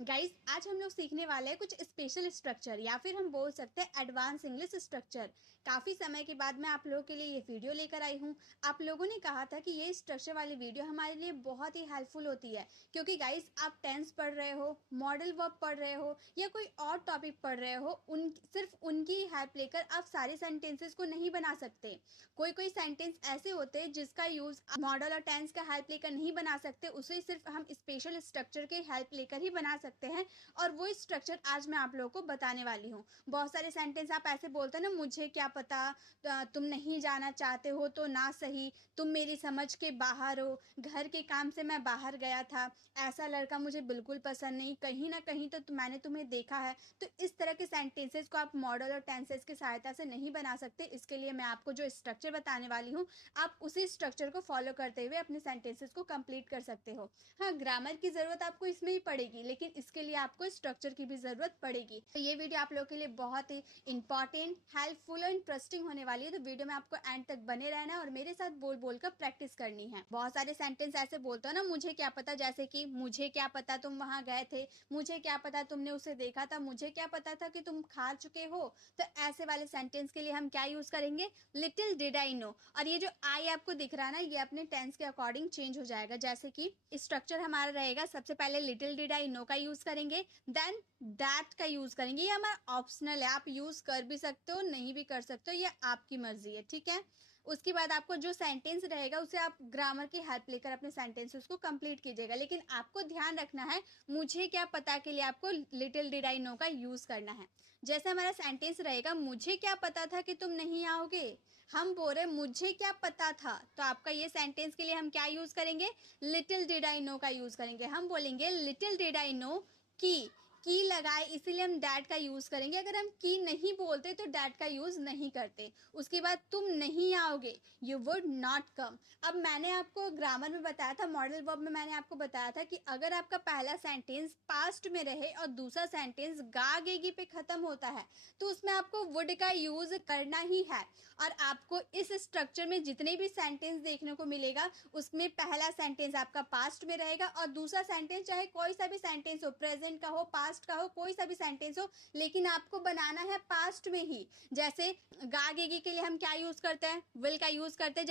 Guys आज हम लोग सीखने वाले हैं कुछ स्पेशल स्ट्रक्चर या फिर हम बोल सकते हैं एडवांस इंग्लिश स्ट्रक्चर। काफ़ी समय के बाद मैं आप लोगों के लिए ये वीडियो लेकर आई हूँ। आप लोगों ने कहा था कि ये स्ट्रक्चर वाली वीडियो हमारे लिए बहुत ही हेल्पफुल होती है, क्योंकि गाइस आप टेंस पढ़ रहे हो, मॉडल वर्ब पढ़ रहे हो या कोई और टॉपिक पढ़ रहे हो, सिर्फ उनकी हेल्प लेकर आप सारे सेंटेंसेस को नहीं बना सकते। कोई कोई सेंटेंस ऐसे होते हैं जिसका यूज़ मॉडल और टेंस का हेल्प लेकर नहीं बना सकते, उसे सिर्फ हम स्पेशल स्ट्रक्चर के हेल्प लेकर ही बना सकते हैं। और वो स्ट्रक्चर आज मैं आप लोगों को बताने वाली हूँ। बहुत सारे सेंटेंस आप ऐसे बोलते हैं ना, मुझे क्या पता, तुम नहीं जाना चाहते हो तो ना सही, तुम मेरी समझ के बाहर हो, घर के काम से मैं बाहर गया था, ऐसा लड़का मुझे बिल्कुल पसंद नहीं, कहीं ना कहीं तो मैंने तुम्हें देखा है। तो इस तरह के सेंटेंसेस को आप मॉडल और टेंसेस की सहायता से नहीं बना सकते। इसके लिए मैं आपको जो स्ट्रक्चर बताने वाली हूँ, आप उसी स्ट्रक्चर को फॉलो करते हुए अपने सेंटेंसेस को कंप्लीट कर सकते हो। हाँ, ग्रामर की ज़रूरत आपको इसमें ही पड़ेगी, लेकिन इसके लिए आपको स्ट्रक्चर की भी ज़रूरत पड़ेगी। तो ये वीडियो आप लोगों के लिए बहुत ही इंपॉर्टेंट, हेल्पफुल और इंटरेस्टिंग होने वाली है। तो वीडियो में आपको एंड तक बने रहना और मेरे साथ बोल बोल कर प्रैक्टिस करनी है। बहुत सारे सेंटेंस ऐसे बोलते हो ना, मुझे क्या पता, जैसे कि मुझे क्या पता तुम वहां गए थे, मुझे क्या पता तुमने उसे देखा था, मुझे क्या पता था कि तुम खा चुके हो। तो ऐसे वाले सेंटेंस के लिए हम क्या यूज करेंगे? Little did I no. और ये जो आई आपको दिख रहा है ना, ये अपने टेंस के अकॉर्डिंग चेंज हो जाएगा। जैसे कि स्ट्रक्चर हमारा रहेगा, सबसे पहले लिटिल डिड आई नो का यूज करेंगे, देन दैट का यूज करेंगे। ये हमारा ऑप्शनल है, आप यूज कर भी सकते हो, नहीं भी कर सकते हो, ये आपकी मर्जी है, ठीक है। उसके बाद आपको जो सेंटेंस रहेगा उसे आप ग्रामर की हेल्प लेकर अपने सेंटेंसेस को कंप्लीट कीजिएगा। लेकिन आपको ध्यान रखना है, मुझे क्या पता के लिए आपको लिटिल डिड आई नो का यूज करना है। जैसे हमारा सेंटेंस रहेगा, मुझे क्या पता था कि तुम नहीं आओगे, हम बोल रहे मुझे क्या पता था, तो आपका ये सेंटेंस के लिए हम क्या यूज करेंगे? लिटिल डिड आई नो का यूज करेंगे। हम बोलेंगे लिटिल डिड आई नो की लगाए, इसीलिए हम डैट का यूज करेंगे। अगर हम की नहीं बोलते तो डैट का यूज नहीं करते। उसके बाद तुम नहीं आओगे, यू वुड नॉट कम। अब मैंने आपको ग्रामर में बताया था, मॉडल वर्ब में मैंने आपको बताया था कि अगर आपका पहला सेंटेंस पास्ट में रहे और दूसरा सेंटेंस गा गेगी पे खत्म होता है, तो उसमें आपको वुड का यूज करना ही है। और आपको इस स्ट्रक्चर में जितने भी सेंटेंस देखने को मिलेगा, उसमें पहला सेंटेंस आपका पास्ट में रहेगा और दूसरा सेंटेंस चाहे कोई सा भी सेंटेंस हो, प्रेजेंट का हो, पास्ट का हो, कोई सा भी सेंटेंस हो, लेकिन आपको बनाना है पास्ट में ही। जैसे गागेगी के लिए हम क्या यूज करते हैं? विल का यूज करते हैं।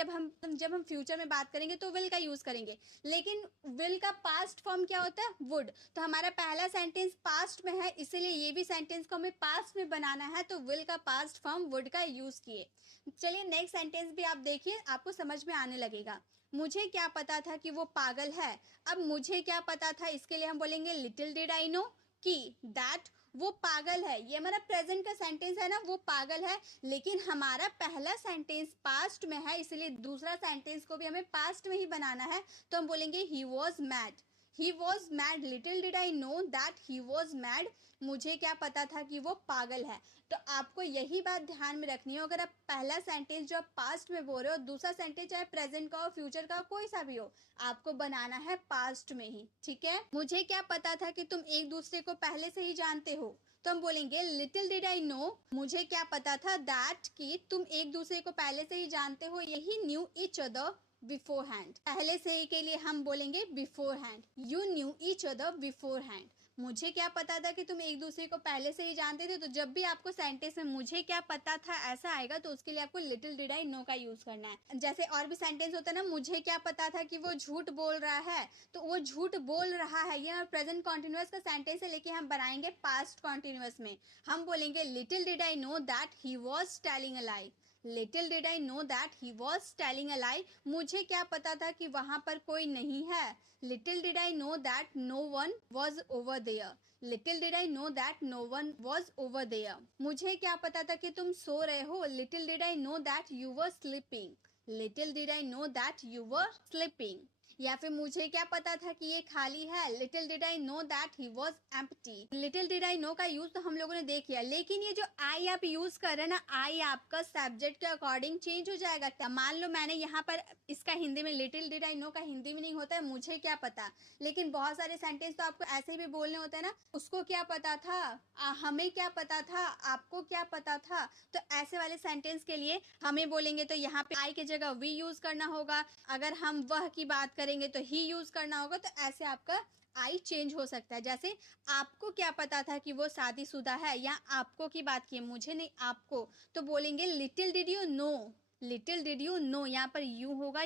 जब हम फ्यूचर में बात करेंगे तो विल का यूज करेंगे, लेकिन विल का पास्ट फॉर्म क्या होता है? वुड। तो हमारा पहला सेंटेंस पास्ट में है, इसीलिए ये भी सेंटेंस को हमें पास्ट में बनाना है, तो विल का पास्ट फॉर्म वुड का यूज किए। चलिए नेक्स्ट सेंटेंस भी आप देखिए, आपको समझ में आने लगेगा। मुझे क्या पता था कि वो पागल है। अब मुझे क्या पता था, इसके लिए हम बोलेंगे लिटिल डिड आई नो कि दैट वो पागल है। ये हमारा प्रेजेंट का सेंटेंस है ना, वो पागल है, लेकिन हमारा पहला सेंटेंस पास्ट में है, इसलिए दूसरा सेंटेंस को भी हमें पास्ट में ही बनाना है। तो हम बोलेंगे he was mad. He was mad, little did I know that he was mad. मुझे क्या पता था कि वो पागल है। तो आपको यही बात ध्यान में रखनी है। अगर आप पहला सेंटेंस जो आप पास्ट में बोल रहे हो, दूसरा सेंटेंस चाहे प्रेजेंट का हो, फ्यूचर का हो, कोई सा भी हो, आपको बनाना है पास्ट में ही, ठीक है। मुझे क्या पता था कि तुम एक दूसरे को पहले से ही जानते हो, तो हम बोलेंगे लिटिल डिड आई नो, मुझे क्या पता था दैट कि तुम एक दूसरे को पहले से ही जानते हो, यही knew each other before hand. पहले से ही के लिए हम बोलेंगे before hand, you knew each other before hand. मुझे क्या पता था कि तुम एक दूसरे को पहले से ही जानते थे। तो जब भी आपको सेंटेंस में मुझे क्या पता था ऐसा आएगा, तो उसके लिए आपको लिटिल डिड आई नो का यूज करना है। जैसे और भी सेंटेंस होता है ना, मुझे क्या पता था कि वो झूठ बोल रहा है, तो वो झूठ बोल रहा है, ये प्रेजेंट कॉन्टिन्यूअस का सेंटेंस है, लेकिन हम बनाएंगे पास्ट कॉन्टिन्यूअस में। हम बोलेंगे little did I know that he was telling a lie. Little did I know that he was telling a lie. मुझे क्या पता था कि वहां पर कोई नहीं है। Little did I know that no one was over there. Little did I know that no one was over there. मुझे क्या पता था कि तुम सो रहे हो। Little did I know that you were sleeping. Little did I know that you were sleeping. या फिर मुझे क्या पता था कि ये खाली है। Little did I know that he was empty. Little did I no का यूज तो हम लोगों ने देख लिया, लेकिन ये जो आई आप यूज कर रहे हैं ना, आई आपका सब्जेक्ट के अकॉर्डिंग चेंज हो जाएगा। मान लो मैंने यहाँ पर इसका हिंदी में, लिटिल डिड आई नो का हिंदी मीनिंग होता है मुझे क्या पता, लेकिन बहुत सारे सेंटेंस तो आपको ऐसे भी बोलने होते हैं ना, उसको क्या पता था, हमें क्या पता था, आपको क्या पता था। तो ऐसे वाले सेंटेंस के लिए हमें बोलेंगे तो यहाँ पे आई की जगह वी यूज करना होगा। अगर हम वह की बात करेंगे तो ही यूज करना होगा। तो ऐसे आपका आई चेंज हो सकता है। जैसे आपको क्या पता था कि वो शादीशुदा है, या आपको की बात की, मुझे नहीं आपको, तो बोलेंगे little did you know. Little did you know, यहाँ पर यू होगा,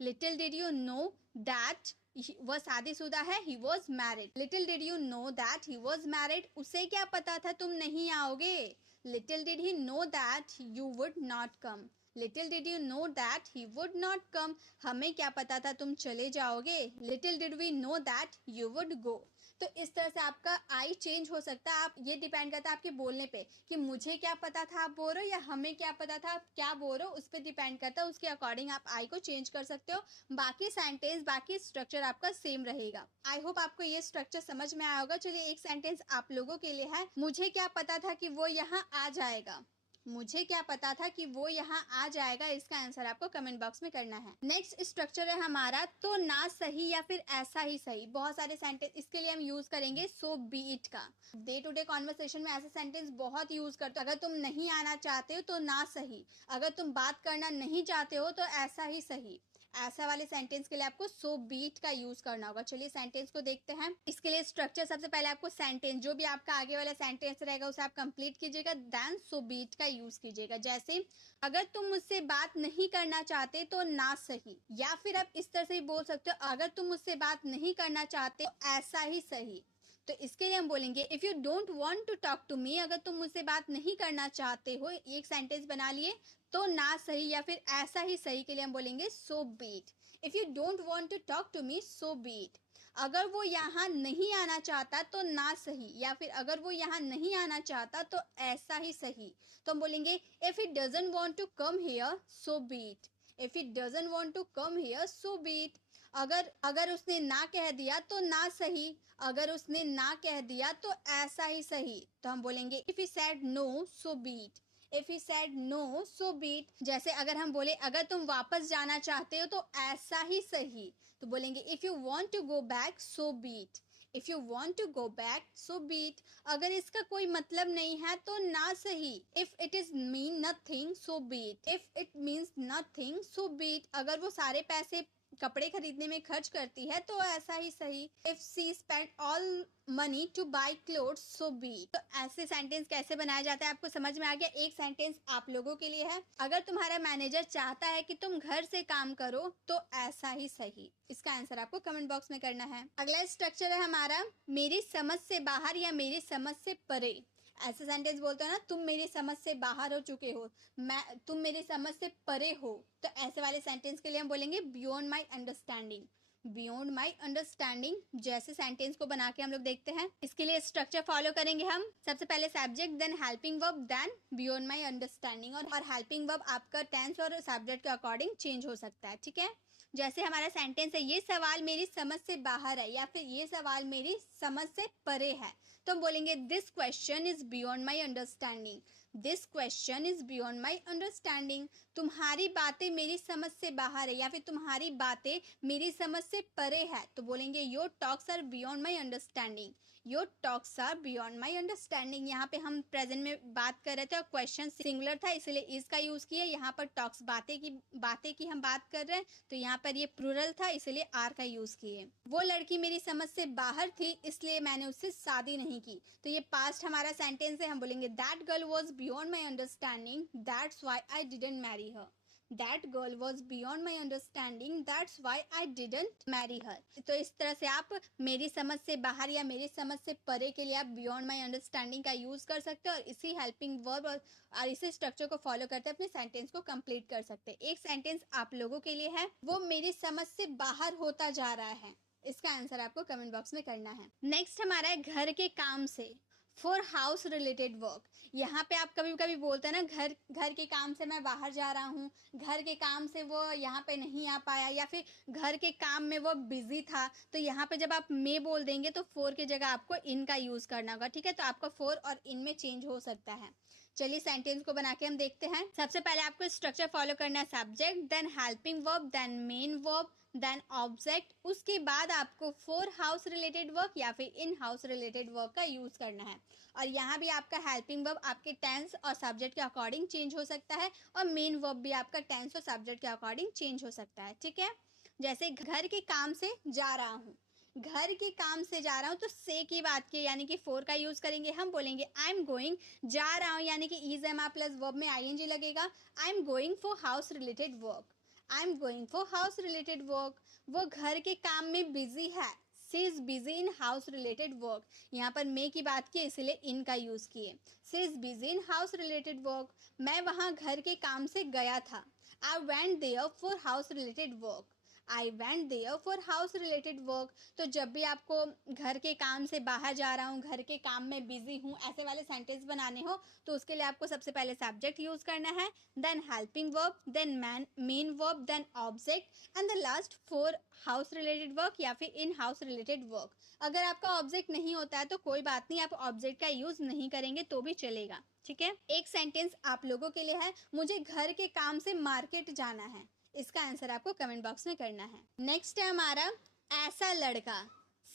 little did you know that वह शादीशुदा है, he was married. Little did you know that he was married, उसे क्या पता था तुम नहीं आओगे। Little did he know that you would not come. Little did you know that he would not come, हमें क्या पता था तुम चले जाओगे। Little did we know that you would go. तो इस तरह से आपका आई चेंज हो सकता है। आप ये डिपेंड करता है आपके बोलने पे कि मुझे क्या पता था आप बोल रहे हो, या हमें क्या पता था आप क्या बोल रहे हो, उस पर डिपेंड करता है। उसके अकॉर्डिंग आप आई को चेंज कर सकते हो। बाकी सेंटेंस, बाकी स्ट्रक्चर आपका सेम रहेगा। आई होप आपको ये स्ट्रक्चर समझ में आया होगा। चलिए एक सेंटेंस आप लोगों के लिए है, मुझे क्या पता था कि वो यहाँ आ जाएगा। मुझे क्या पता था कि वो यहाँ आ जाएगा, इसका आंसर आपको कमेंट बॉक्स में करना है। नेक्स्ट स्ट्रक्चर है हमारा तो ना सही या फिर ऐसा ही सही। बहुत सारे सेंटेंस इसके लिए हम यूज करेंगे सो बी इट का। डे टू डे कॉन्वर्सेशन में ऐसे सेंटेंस बहुत यूज करते हो। अगर तुम नहीं आना चाहते हो तो ना सही, अगर तुम बात करना नहीं चाहते हो तो ऐसा ही सही। ऐसा वाले सेंटेंस के लिए आपको सो बीट का यूज करना होगा। चलिए सेंटेंस को देखते हैं। इसके लिए स्ट्रक्चर, सबसे पहले आपको सेंटेंस, जो भी आपका आगे वाला सेंटेंस रहेगा उसे आप कंप्लीट कीजिएगा, देन सो बीट का यूज कीजिएगा। जैसे अगर तुम मुझसे बात नहीं करना चाहते तो ना सही, या फिर आप इस तरह से ही बोल सकते हो, अगर तुम मुझसे बात नहीं करना चाहते तो ऐसा ही सही। तो इसके लिए हम बोलेंगे if you don't want to talk to me, अगर तुम मुझसे बात नहीं करना चाहते हो, एक सेंटेंस बना लिए, तो ना सही या फिर ऐसा ही सही के लिए हम बोलेंगे so be it. If you don't want to talk to me so be it. अगर वो यहाँ नहीं आना चाहता तो ना सही, या फिर अगर वो यहाँ नहीं आना चाहता तो ऐसा ही सही। तो हम बोलेंगे if it doesn't want to come here so be it. If it doesn't want to come here so be it. अगर उसने ना कह दिया तो ना सही, अगर उसने ना कह दिया तो ऐसा ही सही। तो हम बोलेंगे if he said no so be it. If he said no so be it. जैसे अगर हम बोले अगर तुम वापस जाना चाहते हो तो ऐसा ही सही, तो बोलेंगे if you want to go back so be it. If you want to go back so be it. अगर इसका कोई मतलब नहीं है तो ना सही। If it is mean nothing so be it. If it means nothing so be it. अगर वो सारे पैसे कपड़े खरीदने में खर्च करती है तो ऐसा ही सही। If she spend all money to buy cloth so be. तो ऐसे सेंटेंस कैसे बनाया जाता है आपको समझ में आ गया। एक सेंटेंस आप लोगों के लिए है, अगर तुम्हारा मैनेजर चाहता है कि तुम घर से काम करो तो ऐसा ही सही। इसका आंसर आपको कमेंट बॉक्स में करना है। अगला स्ट्रक्चर है हमारा मेरी समझ से बाहर या मेरी समझ से परे। ऐसे सेंटेंस बोलते हो ना, तुम मेरी समझ से बाहर हो चुके हो, तुम मेरी समझ से परे हो। तो ऐसे वाले सेंटेंस के लिए हम बोलेंगे beyond my understanding. Beyond my understanding जैसे सेंटेंस को बना के हम लोग देखते हैं। इसके लिए स्ट्रक्चर फॉलो करेंगे हम। सबसे पहले subject, then helping verb, then beyond my understanding. और हेल्पिंग वर्ब आपका टेंस और सब्जेक्ट के अकॉर्डिंग चेंज हो सकता है, ठीक है। जैसे हमारा सेंटेंस है ये सवाल मेरी समझ से बाहर है, या फिर ये सवाल मेरी समझ से परे है, तो हम बोलेंगे this question is beyond my understanding. This question is beyond my understanding. तुम्हारी बातें मेरी समझ से बाहर है, या फिर तुम्हारी बातें मेरी समझ से परे है, तो बोलेंगे your talks are beyond my understanding. Your talks are beyond my understanding. यहाँ पे हम प्रेजेंट में बात कर रहे थे और क्वेश्चन सिंगुलर था इसलिए इसका यूज किया। यहाँ पर टॉक्स बातें की हम बात कर रहे हैं, तो यहाँ पर ये प्लूरल था इसलिए आर का यूज किए। वो लड़की मेरी समझ से बाहर थी इसलिए मैंने उससे शादी नहीं की। तो ये पास्ट हमारा सेंटेंस है, हम बोलेंगे that girl was beyond my understanding, that's why I didn't marry her. That girl was beyond my understanding, that's why I didn't marry her। तो इस तरह से आप मेरी समझ से बाहर या मेरी समझ से परे के लिए आप beyond my understanding का यूज कर सकते हो, और इसी हेल्पिंग वर्ब और इसी स्ट्रक्चर को फॉलो करते अपने सेंटेंस को कंप्लीट कर सकते हैं। एक सेंटेंस आप लोगों के लिए है, वो मेरी समझ से बाहर होता जा रहा है। इसका आंसर आपको कमेंट बॉक्स में करना है। नेक्स्ट हमारा है घर के काम से, फॉर हाउस रिलेटेड वर्क। यहाँ पे आप कभी कभी बोलते हैं ना घर के काम से मैं बाहर जा रहा हूँ, घर के काम से वो यहाँ पे नहीं आ पाया, या फिर घर के काम में वो बिजी था। तो यहाँ पे जब आप मे बोल देंगे तो फोर की जगह आपको इन का यूज करना होगा, ठीक है। तो आपका फोर और इन में चेंज हो सकता है। चलिए सेंटेंस को बना के हम देखते हैं। सबसे पहले आपको स्ट्रक्चर फॉलो करना है, subject, then helping verb, then main verb, then object. उसके बाद आपको फॉर हाउस रिलेटेड वर्क या फिर इन हाउस रिलेटेड वर्क का यूज करना है। और यहाँ भी आपका हेल्पिंग वर्ब आपके टेंस और सब्जेक्ट के अकॉर्डिंग चेंज हो सकता है, और मेन वर्ब भी आपका टेंस और सब्जेक्ट के अकॉर्डिंग चेंज हो सकता है, ठीक है। जैसे घर के काम से जा रहा हूँ, घर के काम से जा रहा हूँ तो से की बात की यानी कि फॉर का यूज करेंगे। हम बोलेंगे आई एम गोइंग, जा रहा हूँ यानी कि इज एम प्लस वर्ब में आईएनजी लगेगा। I am going for house related work, I am going for house related work, वो घर के काम में बिजी है। She is busy in house related work, यहाँ पर मे की बात की इसलिए इन का यूज किए। She is busy in house related work, मैं वहाँ घर के काम से गया था। I went there for house related work, I went there for house related work. तो जब भी आपको घर के काम से बाहर जा रहा हूँ, घर के काम में बिजी हूँ, ऐसे वाले सेंटेंस बनाने हो तो उसके लिए आपको सबसे पहले सब्जेक्ट यूज करना है, then helping verb, then main verb, then object and the last for house related work या फिर इन हाउस रिलेटेड वर्क। अगर आपका ऑब्जेक्ट नहीं होता है तो कोई बात नहीं, आप ऑब्जेक्ट का यूज नहीं करेंगे तो भी चलेगा। ठीक है, एक सेंटेंस आप लोगों के लिए है, मुझे घर के काम से मार्केट जाना है। इसका आंसर आपको कमेंट बॉक्स में करना है। नेक्स्ट है हमारा ऐसा लड़का,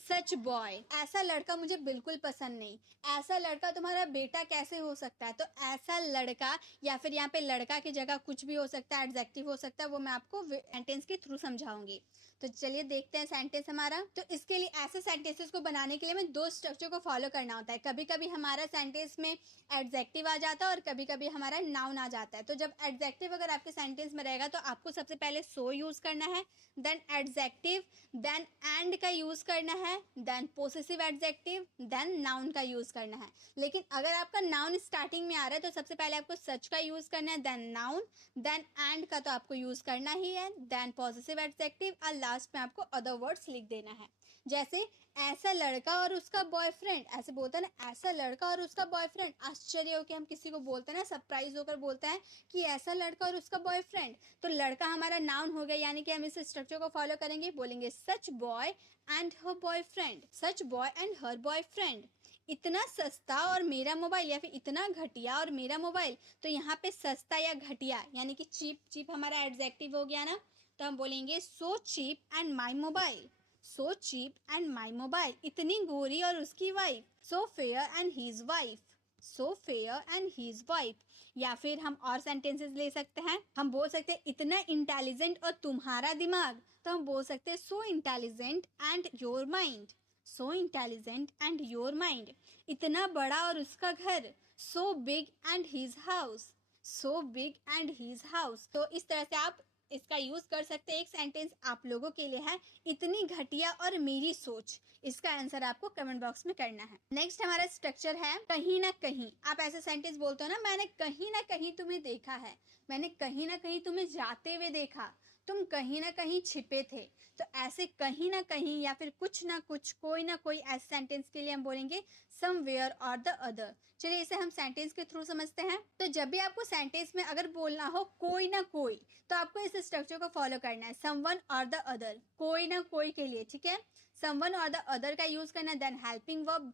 सच बॉय। ऐसा लड़का मुझे बिल्कुल पसंद नहीं, ऐसा लड़का तुम्हारा बेटा कैसे हो सकता है। तो ऐसा लड़का या फिर यहाँ पे लड़का की जगह कुछ भी हो सकता है, एडजेक्टिव हो सकता है, वो मैं आपको सेंटेंस के थ्रू समझाऊंगी। तो चलिए देखते हैं सेंटेंस हमारा। तो इसके लिए ऐसे सेंटेंसेस को बनाने के लिए हमें दो स्ट्रक्चर को फॉलो करना होता है। कभी कभी हमारा सेंटेंस में एडजेक्टिव आ जाता है और कभी कभी हमारा नाउन आ जाता है। तो जब एडजेक्टिव अगर आपके सेंटेंस में रहेगा तो आपको सबसे पहले सो यूज करना है, देन एडजेक्टिव, देन एंड का यूज करना है, then possessive adjective, then noun का यूज करना है। लेकिन अगर आपका नाउन स्टार्टिंग में आ रहा है तो सबसे पहले आपको सच का यूज करना है, देन नाउन, देन एंड का तो आपको यूज करना ही है, देन पोसेसिव एडजेक्टिव और लास्ट में आपको अदर वर्ड्स लिख देना है। जैसे ऐसा लड़का और उसका बॉयफ्रेंड, ऐसे बोलते हैं ना, ऐसा लड़का और उसका बॉयफ्रेंड। आश्चर्य होकर हम किसी को बोलते हैं ना, सरप्राइज होकर बोलते हैं कि ऐसा लड़का और उसका बॉयफ्रेंड। तो लड़का हमारा नाउन हो गया, यानी कि हम इस स्ट्रक्चर को फॉलो करेंगे, बोलेंगे such boy and her boyfriend, such boy and her boyfriend. इतना सस्ता और मेरा मोबाइल, या फिर इतना घटिया और मेरा मोबाइल। तो यहाँ पे सस्ता या घटिया यानी कि चीप, चीप हमारा एडजेक्टिव हो गया ना, तो हम बोलेंगे so cheap and my mobile, so cheap and my mobile. इतनी गोरी और उसकी wife, so fair and his wife, so fair and his wife. या फिर हम और सेंटेंसेस ले सकते हैं, हम बोल सकते हैं इतना इंटेलिजेंट और तुम्हारा दिमाग। तो हम बोल सकते हैं so intelligent and your mind, so intelligent and your mind. इतना बड़ा और उसका घर, so big and his house, so big and his house. तो इस तरह से आप इसका यूज कर सकते हैं। एक सेंटेंस आप लोगों के लिए है, इतनी घटिया और मेरी सोच। इसका आंसर आपको कमेंट बॉक्स में करना है। नेक्स्ट हमारा स्ट्रक्चर है कहीं ना कहीं। आप ऐसे सेंटेंस बोलते हो ना, मैंने कहीं ना कहीं तुम्हें देखा है, मैंने कहीं ना कहीं तुम्हें जाते हुए देखा, तुम कहीं ना कहीं छिपे थे। तो ऐसे कहीं ना कहीं या फिर कुछ ना कुछ, कोई ना कोई, ऐसे सेंटेंस के लिए हम बोलेंगे समवेयर और द अदर। चलिए इसे हम सेंटेंस के थ्रू समझते हैं। तो जब भी आपको सेंटेंस में अगर बोलना हो कोई ना कोई, तो आपको इस स्ट्रक्चर को फॉलो करना है, समवन और द अदर, कोई ना कोई के लिए। ठीक है, समवन और द अदर का यूज करना है, then helping verb,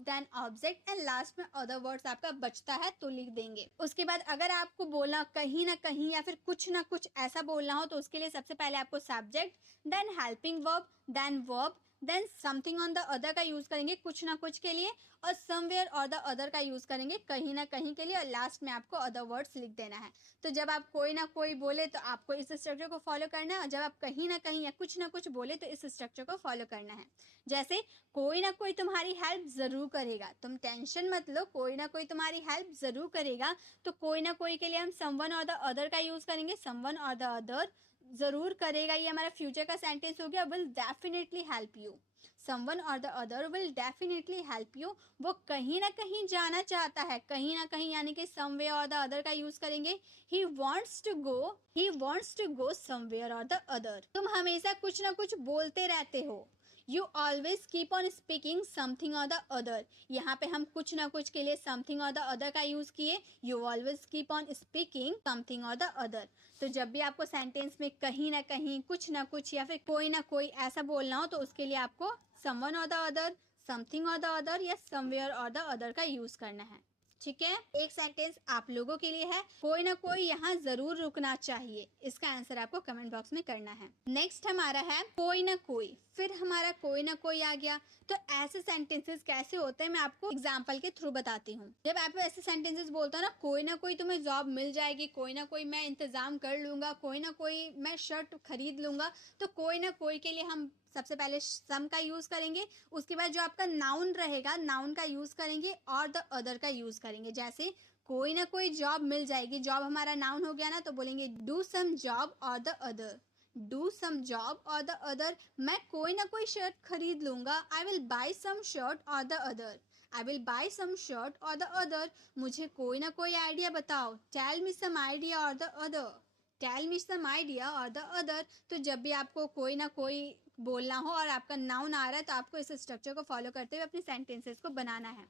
then object and last में अदर वर्ड्स आपका बचता है तो लिख देंगे। उसके बाद अगर आपको बोलना कहीं ना कहीं या फिर कुछ ना कुछ ऐसा बोलना हो तो उसके लिए सबसे पहले आपको subject, then helping verb, then something on the other का यूज करेंगे कुछ ना कुछ के लिए, और समवेयर और द अदर का यूज करेंगे कहीं ना कहीं के लिए, और लास्ट में आपको अदर वर्ड्स लिख देना है। तो जब आप कोई ना कोई बोले तो आपको इस स्ट्रक्चर को फॉलो करना है, और जब आप कहीं ना कहीं या कुछ ना कुछ बोले तो इस स्ट्रक्चर को फॉलो करना है। जैसे कोई ना कोई तुम्हारी हेल्प जरूर करेगा, तुम टेंशन मत लो, कोई ना कोई तुम्हारी हेल्प जरूर करेगा। तो कोई ना कोई के लिए हम समवन और द अदर का यूज करेंगे, समवन और द अदर जरूर करेगा, ये हमारा फ्यूचर का सेंटेंस हो गया, will definitely help you, someone or the other will definitely help you. वो कहीं ना कहीं जाना चाहता है, कहीं ना कहीं यानी कि समवेयर और द अदर का यूज करेंगे, he wants to go somewhere और द अदर। तुम हमेशा कुछ ना कुछ बोलते रहते हो, you always keep on speaking something और द अदर। यहाँ पे हम कुछ ना कुछ के लिए समथिंग और द अदर का यूज किए, you always keep on speaking something और द अदर। तो जब भी आपको सेंटेंस में कहीं ना कहीं, कुछ ना कुछ या फिर कोई ना कोई ऐसा बोलना हो तो उसके लिए आपको someone or the other, something और द अदर या समवेयर और द अदर का यूज करना है। ठीक है, एक सेंटेंस आप लोगों के लिए है, कोई ना कोई यहाँ जरूर रुकना चाहिए। इसका आंसर आपको कमेंट बॉक्स में करना है। नेक्स्ट हमारा है कोई ना कोई, फिर हमारा कोई ना कोई आ गया। तो ऐसे सेंटेंसेस कैसे होते हैं मैं आपको एग्जांपल के थ्रू बताती हूँ। जब आप ऐसे सेंटेंसेस बोलते हो ना, कोई ना कोई तुम्हें जॉब मिल जाएगी, कोई ना कोई मैं इंतजाम कर लूंगा, कोई ना कोई मैं शर्ट खरीद लूंगा, तो कोई ना कोई के लिए हम सबसे पहले सम का यूज़ करेंगे, उसके बाद जो आपका नाउन रहेगा नाउन का यूज़ करेंगे और द अदर का यूज़ करेंगे। जैसे कोई ना कोई जॉब मिल जाएगी, जॉब हमारा नाउन हो गया ना, तो बोलेंगे do some job or the other, do some job or the other. मैं कोई ना कोई शर्ट खरीद लूंगा, I will buy some shirt or the other, I will buy some shirt or the other. मुझे कोई ना कोई आइडिया बताओ, tell me some idea or the other, tell me some idea or the other. तो जब भी आपको कोई ना कोई बोलना हो और आपका नाउन आ रहा है तो आपको इस स्ट्रक्चर को फॉलो करते हुए अपने सेंटेंसेस को बनाना है।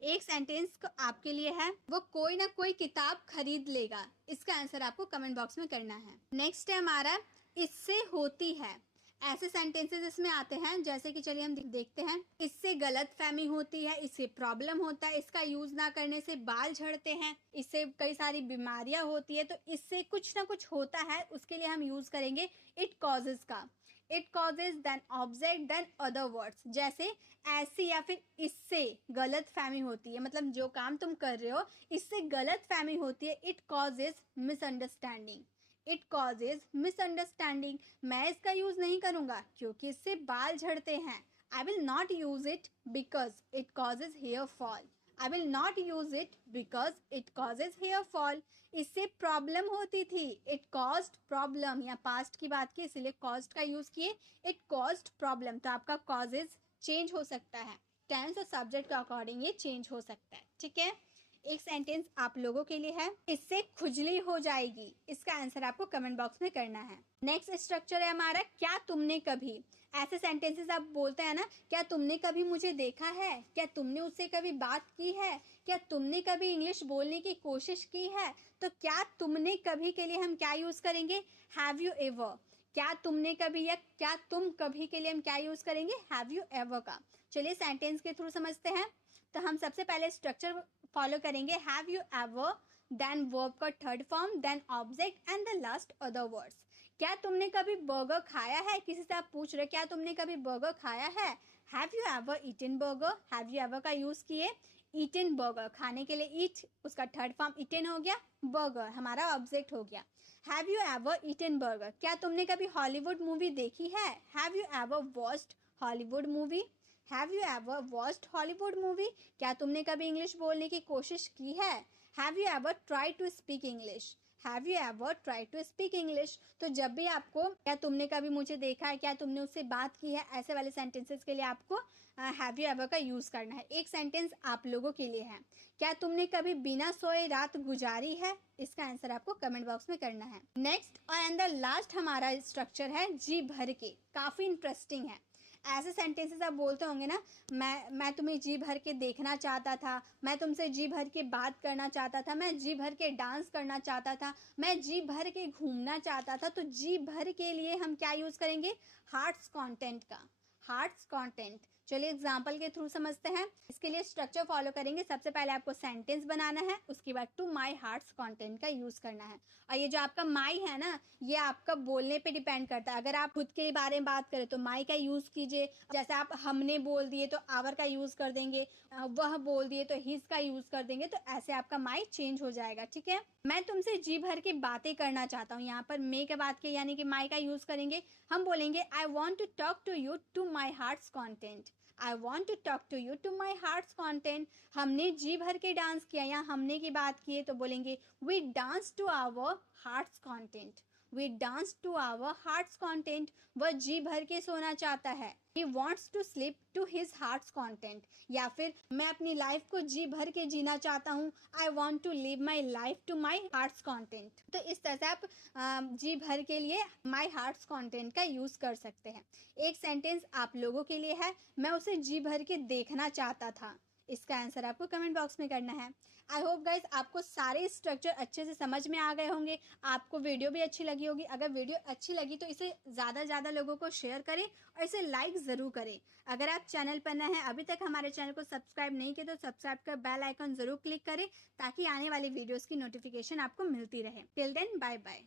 एक सेंटेंस आपके लिए है, वो कोई ना कोई किताब खरीद लेगा। इसका आंसर आपको कमेंट बॉक्स में करना है। नेक्स्ट है हमारा इससे होती है। ऐसे सेंटेंसेस इसमें आते हैं, जैसे कि चलिए हम देखते हैं। इससे गलत फहमी होती है, इससे प्रॉब्लम होता है, इसका यूज ना करने से बाल झड़ते हैं, इससे कई सारी बीमारियां होती है। तो इससे कुछ ना कुछ होता है, उसके लिए हम यूज करेंगे इट कॉजेज का। It causes then object then other words. जैसे ऐसी या फिर इससे गलत फहमी होती है, मतलब जो काम तुम कर रहे हो इससे गलत फहमी होती है। It causes misunderstanding, it causes misunderstanding. मैं इसका यूज नहीं करूंगा क्योंकि इससे बाल झड़ते हैं। I will not use it because it causes hair fall, I will not use it because it causes hair fall. इससे प्रॉब्लम होती थी, इट कॉज्ड प्रॉब्लम, या पास्ट की बात की इसलिए कॉज्ड का यूज किए, इट कॉज्ड प्रॉब्लम। तो आपका कॉजेज चेंज हो सकता है, टेंस और सब्जेक्ट के अकॉर्डिंग ये चेंज हो सकता है, ठीक है। एक सेंटेंस आप लोगों के लिए है, इससे खुजली हो जाएगी। इसका आंसर आपको कमेंट बॉक्स में करना है। नेक्स्ट स्ट्रक्चर है हमारा क्या तुमने कभी। ऐसे सेंटेंसेस आप बोलते हैं ना, क्या तुमने कभी मुझे देखा है, क्या तुमने उससे कभी बात की है, क्या तुमने कभी इंग्लिश बोलने की कोशिश की है। तो क्या तुमने कभी के लिए हम क्या यूज करेंगे, हैव यू एवर। क्या तुमने कभी या क्या तुम कभी के लिए हम क्या यूज करेंगे, हैव यू एवर का। चलिए सेंटेंस के थ्रू समझते हैं। तो हम सबसे पहले स्ट्रक्चर फॉलो करेंगे, have you ever, then verb का third form, then object and the last other words. क्या तुमने कभी बर्गर खाया है, किसी से आप पूछ रहे क्या तुमने कभी बर्गर खाया है, have you ever eaten burger. Have you ever का यूज किए, ईटन बर्गर, खाने के लिए ईट, उसका थर्ड फॉर्म ईटन हो गया, बर्गर हमारा ऑब्जेक्ट हो गया। Have you ever eaten burger. क्या तुमने कभी हॉलीवुड मूवी देखी है, have you ever watched Hollywood movie, have you ever watched Hollywood movie. क्या तुमने कभी इंग्लिश बोलने की कोशिश की है, have you ever try to speak English, have you ever try to speak English. तो जब भी आपको क्या तुमने कभी मुझे देखा है, क्या तुमने उससे बात की है, ऐसे वाले सेंटेंसेस के लिए आपको हैव यू एवर का यूज करना है। एक सेंटेंस आप लोगों के लिए है, क्या तुमने कभी बिना सोए रात गुजारी है। इसका आंसर आपको कमेंट बॉक्स में करना है। नेक्स्ट एंड द लास्ट हमारा स्ट्रक्चर है जी भर के। काफी इंटरेस्टिंग है। ऐसे सेंटेंसेस आप बोलते होंगे ना, मैं तुम्हें जी भर के देखना चाहता था, मैं तुमसे जी भर के बात करना चाहता था, मैं जी भर के डांस करना चाहता था, मैं जी भर के घूमना चाहता था। तो जी भर के लिए हम क्या यूज करेंगे, हार्ट्स कंटेंट का, हार्ट्स कंटेंट। चलिए एग्जाम्पल के थ्रू समझते हैं। इसके लिए स्ट्रक्चर फॉलो करेंगे। सबसे पहले आपको सेंटेंस बनाना है, उसके बाद टू माई हार्ट्स कंटेंट का यूज करना है। और ये जो आपका माई है ना, ये आपका बोलने पे डिपेंड करता है। अगर आप खुद के बारे में बात करें तो माई का यूज कीजिए। जैसे आप हमने बोल दिए तो आवर का यूज कर देंगे, वह बोल दिए तो हिज का यूज कर देंगे। तो ऐसे आपका माई चेंज हो जाएगा, ठीक है। मैं तुमसे जी भर के बातें करना चाहता हूँ, यहाँ पर मे के बात के यानी कि माई का यूज करेंगे। हम बोलेंगे I want to talk to you to my heart's content, I want to talk to you to my heart's content. हमने जी भर के डांस किया या हमने की बात की है तो बोलेंगे we dance to our heart's content, we dance to our heart's content. वह जी भर के सोना चाहता है, he wants to sleep to his heart's content। या फिर मैं अपनी लाइफ को जी भर के जीना चाहता हूँ, I want to live my life to my heart's content। तो इस तरह से आप जी भर के लिए my heart's content का यूज कर सकते हैं। एक सेंटेंस आप लोगों के लिए है, मैं उसे जी भर के देखना चाहता था। इसका आंसर आपको कमेंट बॉक्स में करना है। आई होप गाइज आपको सारे स्ट्रक्चर अच्छे से समझ में आ गए होंगे, आपको वीडियो भी अच्छी लगी होगी। अगर वीडियो अच्छी लगी तो इसे ज़्यादा से ज़्यादा लोगों को शेयर करें और इसे लाइक ज़रूर करें। अगर आप चैनल पर नए हैं, अभी तक हमारे चैनल को सब्सक्राइब नहीं किया तो सब्सक्राइब कर बेल आइकन ज़रूर क्लिक करें ताकि आने वाली वीडियोज़ की नोटिफिकेशन आपको मिलती रहे। Till then bye bye.